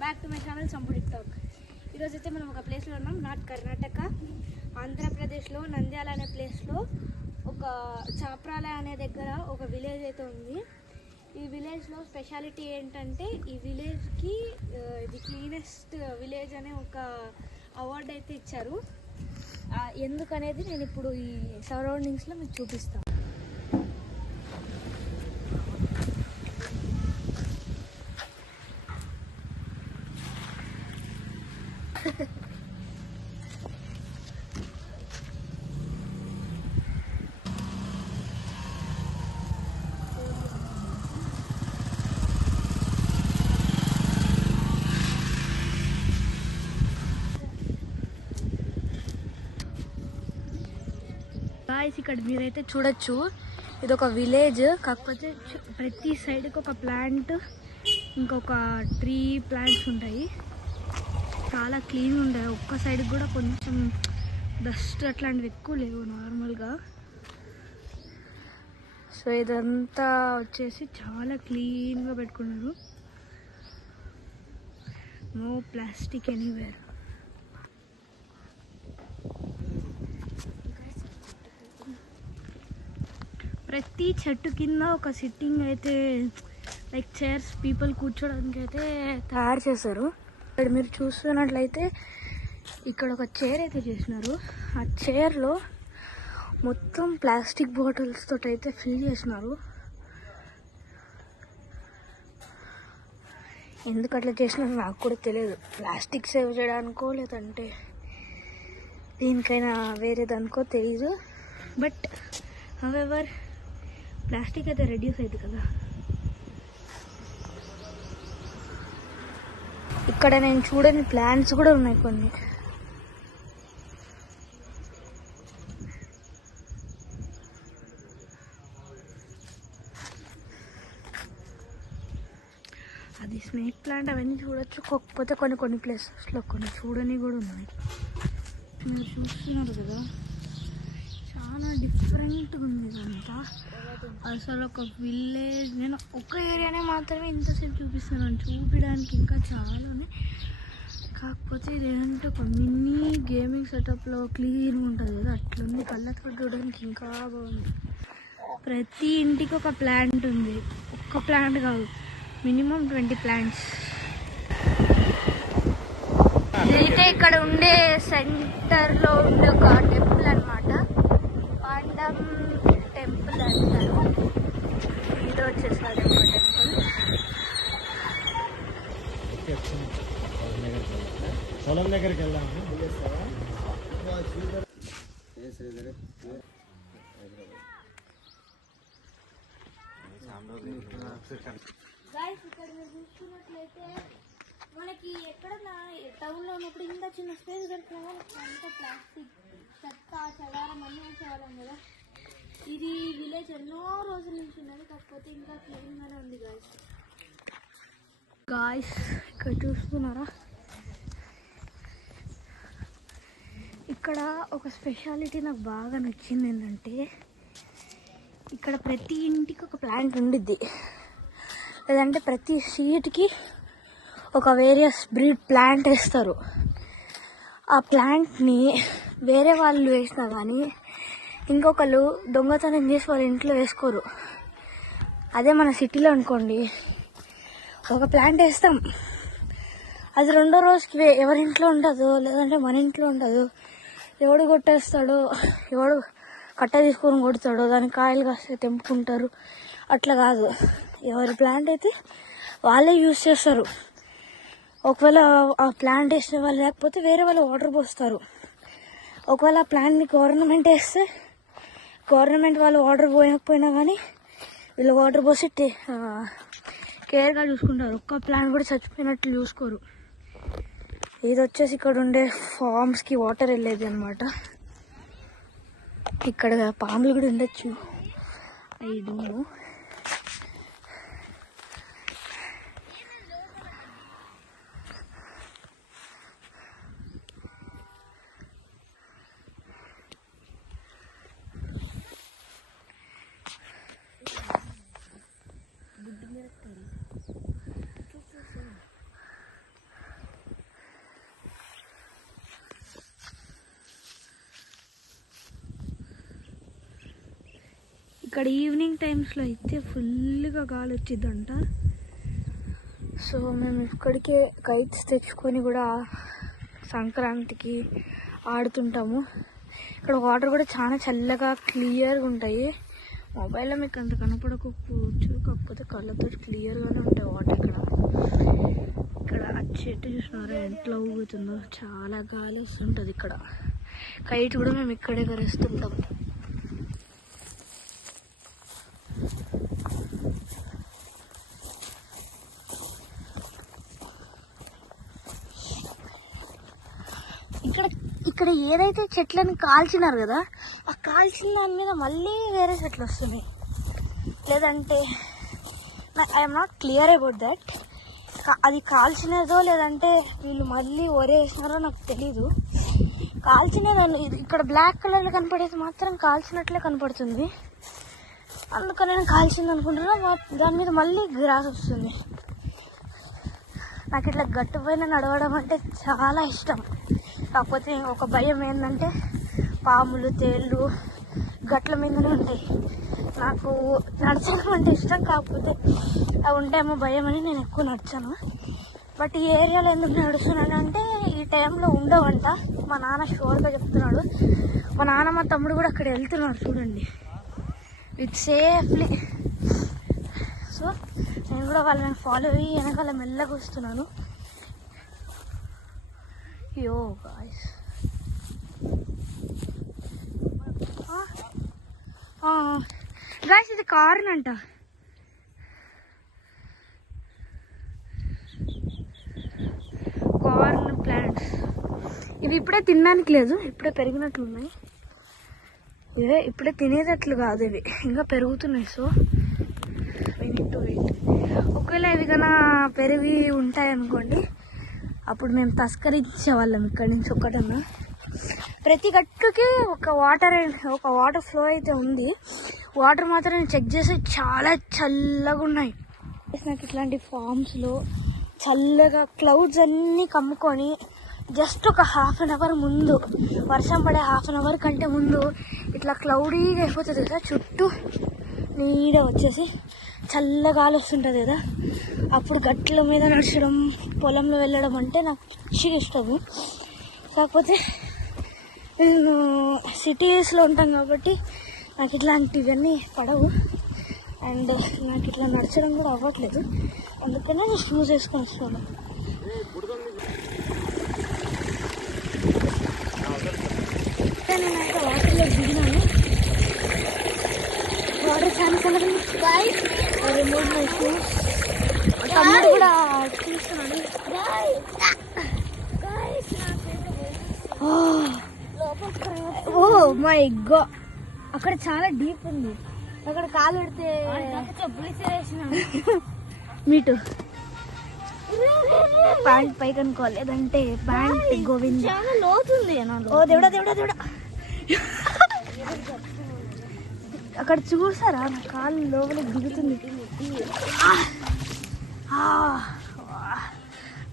Back to my channel సంపుడి talk. ఈరోజు అయితే మనం ఒక ప్లేస్లో ఉన్నాం, నాట్ కర్ణాటక, ఆంధ్రప్రదేశ్లో నంద్యాల అనే ప్లేస్లో ఒక చాప్రాల అనే దగ్గర ఒక విలేజ్ అయితే ఉంది. ఈ విలేజ్లో స్పెషాలిటీ ఏంటంటే ఈ విలేజ్కి ఇది క్లీనెస్ట్ విలేజ్ అనే ఒక అవార్డు అయితే ఇచ్చారు. ఎందుకనేది నేను ఇప్పుడు ఈ సరౌండింగ్స్లో మీకు చూపిస్తాను. ఇక్కడ మీరైతే చూడొచ్చు, ఇది ఒక విలేజ్. కాకపోతే ప్రతి సైడ్కి ఒక ప్లాంట్, ఇంకొక 3 ప్లాంట్స్ ఉంటాయి. చాలా క్లీన్ ఉంటాయి. ఒక్క సైడ్కి కూడా కొంచెం డస్ట్ అట్లాంటివి ఎక్కువ లేవు నార్మల్గా. సో ఇదంతా వచ్చేసి చాలా క్లీన్గా పెట్టుకున్నారు. No plastic anywhere. ప్రతి చెట్టు కింద ఒక సిట్టింగ్ అయితే లైక్ చైర్స్ పీపుల్ కూర్చోడానికి అయితే తయారు చేశారు. ఇక్కడ మీరు చూస్తున్నట్లయితే ఇక్కడ ఒక చైర్ అయితే చేసినారు. ఆ చైర్లో మొత్తం ప్లాస్టిక్ బాటిల్స్ తోటి అయితే ఫిల్ చేసినారు. ఎందుకు అట్లా చేసినారో నాకు కూడా తెలియదు. ప్లాస్టిక్ సేవ్ చేయడానికో లేదంటే దీనికైనా వేరేదనుకో తెలీదు. బట్ హవెవర్ ప్లాస్టిక్ అయితే రెడ్యూస్ అవుతుంది కదా. ఇక్కడ నేను చూడని ప్లాంట్స్ కూడా ఉన్నాయి కొన్ని. అది స్నేక్ ప్లాంట్, అవన్నీ చూడొచ్చు. కాకపోతే కొన్ని ప్లేసెస్లో కొన్ని చూడని కూడా ఉన్నాయి. మీరు చూస్తున్నారు కదా, చాలా డిఫరెంట్గా ఉంది ఇదంతా. అసలు ఒక విలేజ్, నేను ఒక ఏరియానే మాత్రమే ఇంతసేపు చూపిస్తున్నాను. చూపించడానికి ఇంకా చాలా ఉన్నాయి. కాకపోతే ఇదేంటో ఒక మినీ గేమింగ్ సెటప్లో క్లీన్గా ఉంటుంది కదా, అట్లుంది. కళ్ళతో చూడడానికి ఇంకా బాగుంది. ప్రతి ఇంటికి ఒక ప్లాంట్ ఉంది. ఒక్క ప్లాంట్ కాదు, మినిమం 20 ప్లాంట్స్. ఇదైతే ఇక్కడ ఉండే సెంటర్లో ఉండే ఒక టెంపుల్ అనమాట. పాండం టెంపుల్ అంటారు. ఇది వచ్చేసి టెంపుల్. పొలం దగ్గరికి వెళ్దాం. ఇక్కడ మీరు చూస్తున్నట్లయితే మనకి ఎక్కడన్నా టౌన్లో ఉన్నప్పుడు ఇంత చిన్న స్పేస్ దొరికినా అంత ప్లాస్టిక్ చెత్త చెదారం అన్నీ వేసేవాళ్ళం కదా. ఇది విలేజ్ ఎన్నో రోజుల నుంచి ఉన్నది, కాకపోతే ఇంకా క్లీన్గానే ఉంది. గాయ్స్ ఇక్కడ చూస్తున్నారా, ఇక్కడ ఒక స్పెషాలిటీ నాకు బాగా నచ్చింది ఏంటంటే ఇక్కడ ప్రతి ఇంటికి ఒక ప్లాంట్ ఉండిద్ది. లేదంటే ప్రతి సీట్కి ఒక వేరియస్ బ్రీడ్ ప్లాంట్ వేస్తారు. ఆ ప్లాంట్ని వేరే వాళ్ళు వేసినా కానీ ఇంకొకరు దొంగతనం చేసి వాళ్ళ ఇంట్లో వేసుకోరు. అదే మన సిటీలో అనుకోండి, ఒక ప్లాంట్ వేస్తాం, అది రెండో రోజుకి ఎవరింట్లో ఉండదు, లేదంటే మన ఇంట్లో ఉండదు. ఎవడు కొట్టేస్తాడో, ఎవడు కట్ట తీసుకొని కొడతాడో, దానికి కాయలు కాస్తే తెంపుకుంటారు. అట్లా కాదు, ఎవరి ప్లాంట్ అయితే వాళ్ళే యూజ్ చేస్తారు. ఒకవేళ ఆ ప్లాంట్ వేసిన వాళ్ళు లేకపోతే వేరే వాళ్ళు వాటర్ పోస్తారు. ఒకవేళ ఆ ప్లాంట్ని గవర్నమెంట్ వేస్తే గవర్నమెంట్ వాళ్ళు వాటర్ పోయకపోయినా కానీ వీళ్ళు వాటర్ పోసి కేర్గా చూసుకుంటారు. ఒక్క ప్లాంట్ కూడా చచ్చిపోయినట్లు చూసుకోరు. ఇది వచ్చేసి ఇక్కడ ఉండే ఫార్మ్స్కి వాటర్ వెళ్ళేది అనమాట. ఇక్కడ పాములు కూడా ఉండొచ్చు, ఐ డోంట్ నో. ఇక్కడ ఈవినింగ్ టైమ్స్లో అయితే ఫుల్గా గాలి వచ్చిందంట. సో మేము ఇక్కడికే కైట్స్ తెచ్చుకొని కూడా సంక్రాంతికి ఆడుతుంటాము. ఇక్కడ వాటర్ కూడా చాలా చల్లగా క్లియర్గా ఉంటాయి. మొబైల్లో మీకు అంత కనపడకపోవచ్చు, కాకపోతే కళ్ళతో క్లియర్గానే ఉంటాయి వాటర్. ఇక్కడ ఆ చెట్టు చూసినారా ఎట్లా ఊగుతుందో, చాలా గాలి వస్తుంటుంది. ఇక్కడ కైట్ కూడా మేము ఇక్కడే కరేస్తుంటాం. ఇక్కడ ఏదైతే చెట్లను కాల్చినారు కదా, ఆ కాల్చిన దాని మీద మళ్ళీ వేరే చెట్లు వస్తున్నాయి. లేదంటే I'm not clear about that. అది కాల్చినదో లేదంటే వీళ్ళు మళ్ళీ వేసినారో నాకు తెలీదు. కాల్చినదాన్ని ఇక్కడ బ్లాక్ కలర్లో కనపడేది మాత్రం కాల్చినట్లే కనపడుతుంది. అందుకని నేను కాల్చింది అనుకుంటున్నా. దాని మీద మళ్ళీ గ్రాస్ వస్తుంది. నాకు ఇట్లా గట్టు పైన నడవడం అంటే చాలా ఇష్టం. కాకపోతే ఒక భయం ఏంటంటే పాములు, తేళ్ళు గట్ల మీదనే ఉంటాయి. నాకు నడచడం అంటే ఇష్టం, కాకపోతే అవి ఉంటాయేమో భయం అని నేను ఎక్కువ నడిచాను. బట్ ఈ ఏరియాలో ఎందుకు నడుస్తున్నాను అంటే ఈ టైంలో ఉండవంట. మా నాన్న షోర్గా చెప్తున్నాడు. మా నాన్న మా తమ్ముడు కూడా అక్కడ వెళ్తున్నారు చూడండి, విత్ సేఫ్లీ. సో నేను కూడా వాళ్ళని ఫాలో అయ్యి వెనకాల మెల్లగా వస్తున్నాను. యో గాయ్స్, గాయ్స్ ఇది కార్న్ అంట. కార్న్ ప్లాంట్స్ ఇవి ఇప్పుడే తినడానికి లేదు, ఇప్పుడే పెరిగినట్లు ఉన్నాయి. ఇవే ఇప్పుడే తినేటట్లు కాదు, ఇవి ఇంకా పెరుగుతున్నాయి. So we need to wait. ఒకవేళ ఇవి కన్నా పెరిగి ఉంటాయి అనుకోండి, అప్పుడు మేము తస్కరించేవాళ్ళం ఇక్కడి నుంచి ఒకటన్నా. ప్రతి గట్టుకి ఒక వాటర్ ఫ్లో అయితే ఉంది. వాటర్ మాత్రం నేను చెక్ చేసి చాలా చల్లగా ఉన్నాయి. నాకు ఇట్లాంటి ఫామ్స్లో చల్లగా క్లౌడ్స్ అన్నీ కమ్ముకొని జస్ట్ ఒక ½ అన్ అవర్ ముందు, వర్షం పడే ½ అన్ అవర్ కంటే ముందు ఇట్లా క్లౌడీగా అయిపోతుంది కదా, చుట్టూ నీడ వచ్చేసి చల్లగాలి వస్తుంటుంది కదా, అప్పుడు గట్ల మీద నడచడం, పొలంలో వెళ్ళడం అంటే నాకు పిచ్చిగా ఇష్టము. కాకపోతే నేను సిటీస్లో ఉంటాం కాబట్టి నాకు ఇట్లాంటివన్నీ పడవు. అండ్ నాకు ఇట్లా నడచడం కూడా అవ్వట్లేదు, అందుకనే నేను షూస్ వేసుకొని వస్తున్నాను. నేనైతే వాటర్లో దిగినాను. వాటర్ చాలా చల్లగా రిమోట్ మై షూస్. తమ్ముడు కూడా తీస్తున్నాడు. ఓ మై గాడ్, అక్కడ చాలా డీప్ ఉంది. అక్కడ కాలు పెడితే మీటు ప్యాంట్ పైకి అనుకోవాలి, లేదంటే ప్యాంట్ గోవింద లోతుంది. ఓ దేవుడా దేవుడా దేవుడా, అక్కడ చూసారా నా కాలు లోపలికి దిగుతుంది.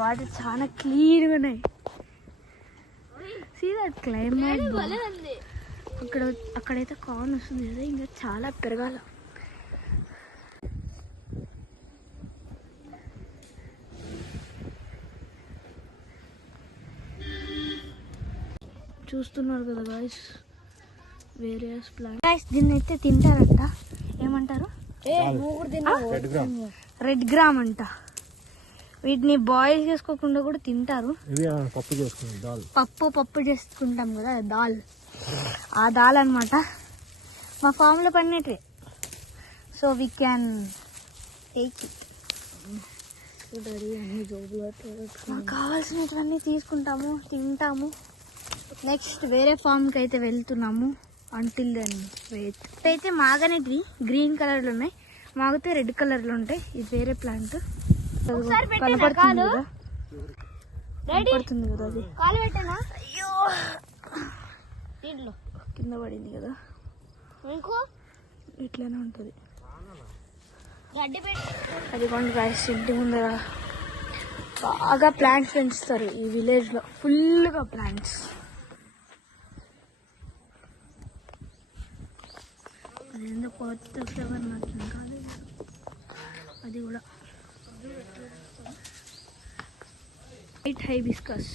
వాటర్ చాలా క్లీన్గా ఉన్నాయి. See that climate. అక్కడైతే కార్న్ వస్తుంది కదా, ఇంకా చాలా పెరగాల. చూస్తున్నారు కదా గాయ్స్, వేరియస్ ప్లాంట్. గాయ్స్ దీన్ని అయితే తింటారంట. ఏమంటారు? రెడ్ గ్రామ్ అంట. వీటిని బాయిల్ చేసుకోకుండా కూడా తింటారు. పప్పు చేసుకుంటాం కదా, దాల్. ఆ దాల్ అనమాట మా ఫామ్లో పడినట్టే. So we can take it. మాకు కావాల్సినవన్నీ తీసుకుంటాము, తింటాము. నెక్స్ట్ వేరే ఫామ్కి అయితే వెళ్తున్నాము. Until then wait. అయితే మాగనేటివి గ్రీన్ కలర్లో ఉన్నాయి, మాగితే రెడ్ కలర్లో ఉంటాయి. ఇది వేరే ప్లాంట్ కనపడుతుంది కదా, కనపడుతుంది కదా అది. అయ్యో కింద పడింది కదా, ఇట్లానే ఉంటుంది. అది కొన్ని గాయస్ ఇంటి ముందర బాగా ప్లాంట్స్ పెంచుతారు ఈ విలేజ్లో, ఫుల్గా ప్లాంట్స్. అది అదేందో కొత్త ఫ్లేవర్ నాకు ఇంకా అది కూడా వైట్ హైబిస్కస్.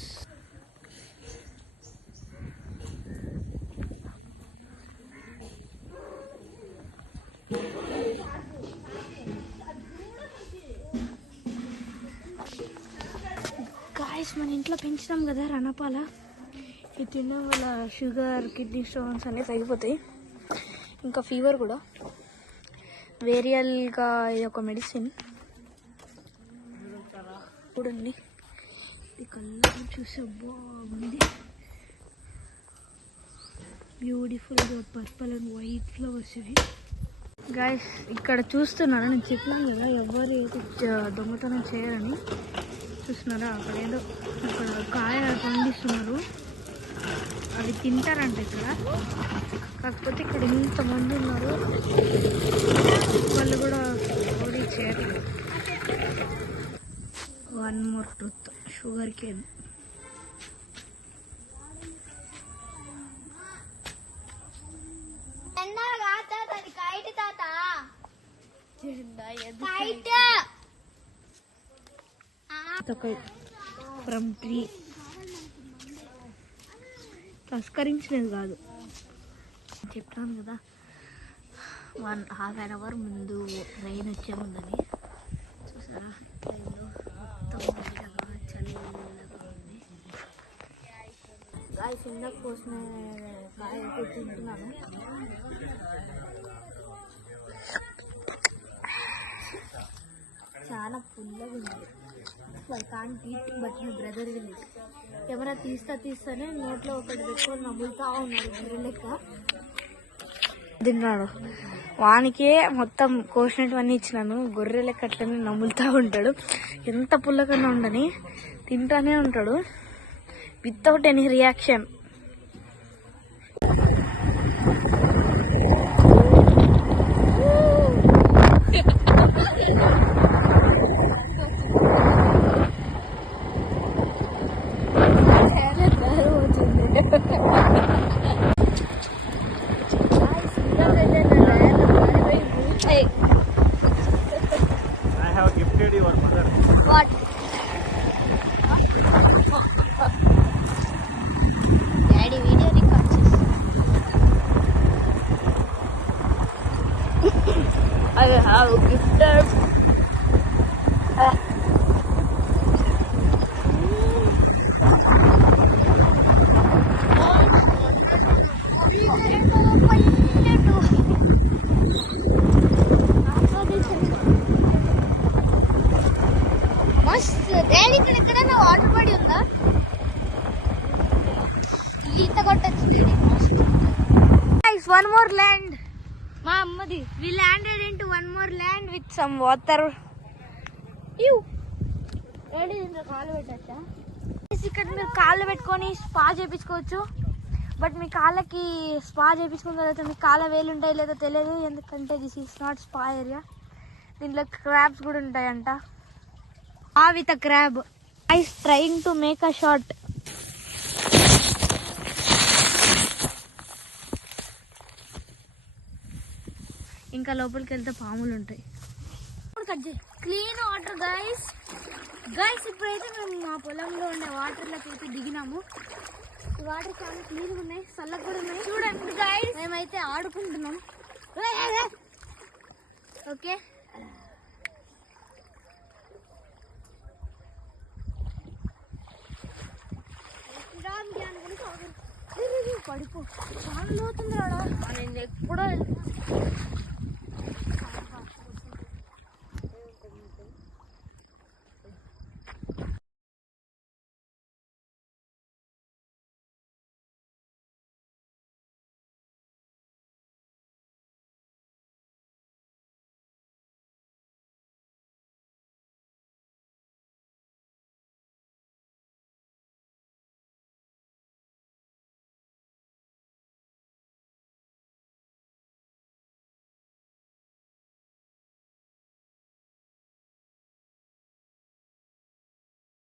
గాయస్ మన ఇంట్లో పెంచుతాం కదా రణపాల, ఇది తినడం వల్ల షుగర్, కిడ్నీ స్టోన్స్ అన్నీ తగ్గిపోతాయి. ఇంకా ఫీవర్ కూడా. వేరియల్గా ఇది ఒక మెడిసిన్. చూడండి ఈ కలర్ చూసే బాగుంది, బ్యూటిఫుల్గా పర్పుల్ అండ్ వైట్ ఫ్లవర్స్ ఇవి. గాయస్ ఇక్కడ చూస్తున్నారా, నేను చెప్పాను కదా ఎవరు దొంగతనం చేయరని. చూస్తున్నారా అక్కడ ఏదో అక్కడ కాయ పండిస్తున్నారు, అవి తింటారంట ఇక్కడ. కాకపోతే ఇక్కడ ఇంతమంది ఉన్నారు, వాళ్ళు కూడా ఎవరి చేయరు. One more truth, sugar cane. From tree తస్కరించలేదు కాదు, చెప్పాను కదా 1.5 hour ముందు ట్రైన్ వచ్చే ముందని. చూసారా ట్రైన్లో మొత్తం చల్లగా ఉంది. గాయ కింద కోసిన కాయ తింటున్నాను. చాలా పుల్లగా ఉంది. I can't eat but my brother will eat. Camera తీస్తానే నోట్లో ఒకటి పెట్టుకొని నవ్వులుతా ఉన్నాడు గొర్రె లెక్క. తిన్నాడు, వానికే మొత్తం కోసినటువన్నీ ఇచ్చినాను. గొర్రె లెక్క అట్లనే నవ్వులుతా ఉంటాడు. ఎంత పుల్లకన్నా ఉండని తింటానే ఉంటాడు without any reaction. What? Daddy video record చేసి I have gifted డాడీ ఇక్కడ ఎక్కడైనా వాటర్ బాడీ ఉందా? ఈత కొట్టచ్చు. వన్ మోర్ ల్యాండ్, మా అమ్మది. We landed into one more land with some water. Daddy దీంట్లో కాళ్ళు పెట్టచ్చా? ఇక్కడ మీరు కాళ్ళు పెట్టుకొని స్పా చేయించుకోవచ్చు. బట్ మీ కాళ్ళకి స్పా చేయించుకున్న తర్వాత మీ కాళ్ళ వేలు ఉంటాయి లేదో తెలియదు, ఎందుకంటే this is not spa area. దీంట్లో క్రాబ్స్ కూడా ఉంటాయంట. with a crab. I is trying to make a shot. ఇంకా లోపలికి వెళ్తే పాములు ఉంటాయి. Clean water guys. ఇప్పుడైతే మేము మా పొలంలో ఉండే వాటర్లోకి అయితే దిగినాము. ఈ వాటర్ చాలా క్లీన్గా ఉన్నాయి, చల్లగా కూడా ఉన్నాయి. చూడండి గైస్, మేమైతే ఆడుకుంటున్నాం. ఓకే, పడిపో చాలా లోతుంది రాడా. నేను ఎప్పుడో